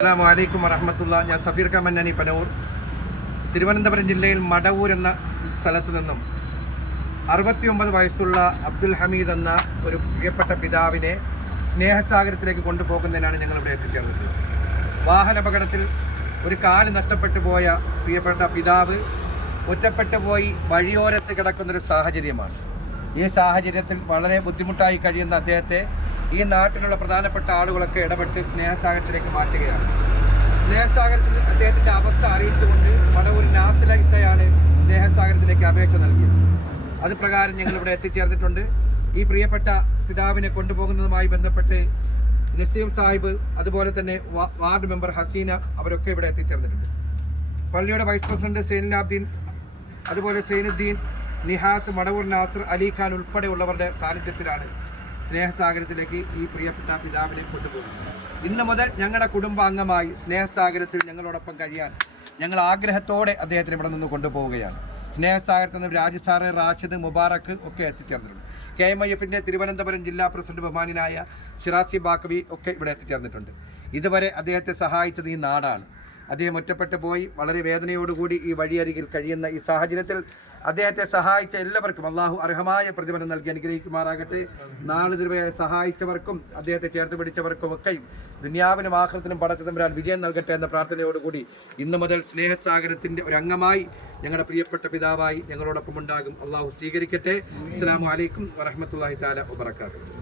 അസ്സലാമു അലൈക്കും വറഹ്മത്തുള്ളാ. ഞാൻ സഫീർ കമന്നനി പനൂർ, തിരുവനന്തപുരം ജില്ലയിൽ മടവൂർ എന്ന സ്ഥലത്ത് നിന്നും 69 വയസ്സുള്ള അബ്ദുൽ ഹമീദ് എന്ന ഒരു പ്രിയപ്പെട്ട പിതാവിനെ സ്നേഹസാഗരത്തിലേക്ക് കൊണ്ടുപോകുന്നതിനാണ് ഞങ്ങളിവിടെ എത്തിച്ചേർന്നിട്ടുള്ളത്. വാഹനാപകടത്തിൽ ഒരു കാല് നഷ്ടപ്പെട്ടു പോയ പ്രിയപ്പെട്ട പിതാവ് ഒറ്റപ്പെട്ടു പോയി വഴിയോരത്ത് കിടക്കുന്നൊരു സാഹചര്യമാണ്. ഈ സാഹചര്യത്തിൽ വളരെ ബുദ്ധിമുട്ടായി കഴിയുന്ന അദ്ദേഹത്തെ ഈ നാട്ടിലുള്ള പ്രധാനപ്പെട്ട ആളുകളൊക്കെ ഇടപെട്ട് സ്നേഹസാഗരത്തിലേക്ക് മാറ്റുകയാണ്. സ്നേഹസാഗരത്തിൽ അദ്ദേഹത്തിൻ്റെ അവസ്ഥ അറിയിച്ചുകൊണ്ട് മടവൂർ നാസില ഇത്തയാണ് സ്നേഹസാഗരത്തിലേക്ക് അപേക്ഷ നൽകിയത്. അത് പ്രകാരം ഞങ്ങളിവിടെ എത്തിച്ചേർന്നിട്ടുണ്ട്. ഈ പ്രിയപ്പെട്ട പിതാവിനെ കൊണ്ടുപോകുന്നതുമായി ബന്ധപ്പെട്ട് നസീം സാഹിബ്, അതുപോലെ തന്നെ വാർഡ് മെമ്പർ ഹസീന, അവരൊക്കെ ഇവിടെ എത്തിച്ചേർന്നിട്ടുണ്ട്. പള്ളിയുടെ വൈസ് പ്രസിഡന്റ് സൈനുലാബ്ദീൻ, അതുപോലെ സൈനുദ്ദീൻ, നിഹാസ്, മടവൂർ നാസർ, അലിഖാൻ ഉൾപ്പെടെയുള്ളവരുടെ സാന്നിധ്യത്തിലാണ് സ്നേഹസാഗരത്തിലേക്ക് ഈ പ്രിയപ്പെട്ട പിതാവിനെ കൊണ്ടുപോകുന്നത്. ഇന്ന് മുതൽ ഞങ്ങളുടെ കുടുംബാംഗമായി സ്നേഹസാഗരത്തിൽ ഞങ്ങളോടൊപ്പം കഴിയാൻ ഞങ്ങൾ ആഗ്രഹത്തോടെ അദ്ദേഹത്തിന് ഇവിടെ നിന്ന് കൊണ്ടുപോവുകയാണ്. സ്നേഹസാഗരത്തിൽ നിന്ന് രാജസാറ്, റാഷിദ്, മുബാറക്ക് ഒക്കെ എത്തിച്ചേർന്നിട്ടുണ്ട്. KMIF-ന്റെ തിരുവനന്തപുരം ജില്ലാ പ്രസിഡന്റ് ബഹുമാനായ ഷിറാസി ബാക്കവി ഒക്കെ ഇവിടെ എത്തിച്ചേർന്നിട്ടുണ്ട്. ഇതുവരെ അദ്ദേഹത്തെ സഹായിച്ചത് ഈ നാടാണ്. അദ്ദേഹം ഒറ്റപ്പെട്ടു പോയി വളരെ വേദനയോടുകൂടി ഈ വഴിയരികിൽ കഴിയുന്ന ഈ സാഹചര്യത്തിൽ അദ്ദേഹത്തെ സഹായിച്ച എല്ലാവർക്കും അള്ളാഹു അർഹമായ പ്രതിഫലം നൽകി അനുഗ്രഹിക്കുമാറാകട്ടെ. നാളിതുവരെ സഹായിച്ചവർക്കും അദ്ദേഹത്തെ ചേർത്ത് പിടിച്ചവർക്കും ഒക്കെയും ദുനിയാവിനും ആഖിറത്തിനും പടച്ചതമ്പുരാൻ വിജയം നൽകട്ടെ എന്ന പ്രാർത്ഥനയോടുകൂടി ഇന്നു മുതൽ സ്നേഹസാഗരത്തിൻ്റെ ഒരു അംഗമായി ഞങ്ങളുടെ പ്രിയപ്പെട്ട പിതാവായി ഞങ്ങളോടൊപ്പം ഉണ്ടാകും. അള്ളാഹു സ്വീകരിക്കട്ടെ. അസ്സലാമു അലൈക്കും വറഹ്മത്തുള്ളാഹി തആല വബറകാതുഹു.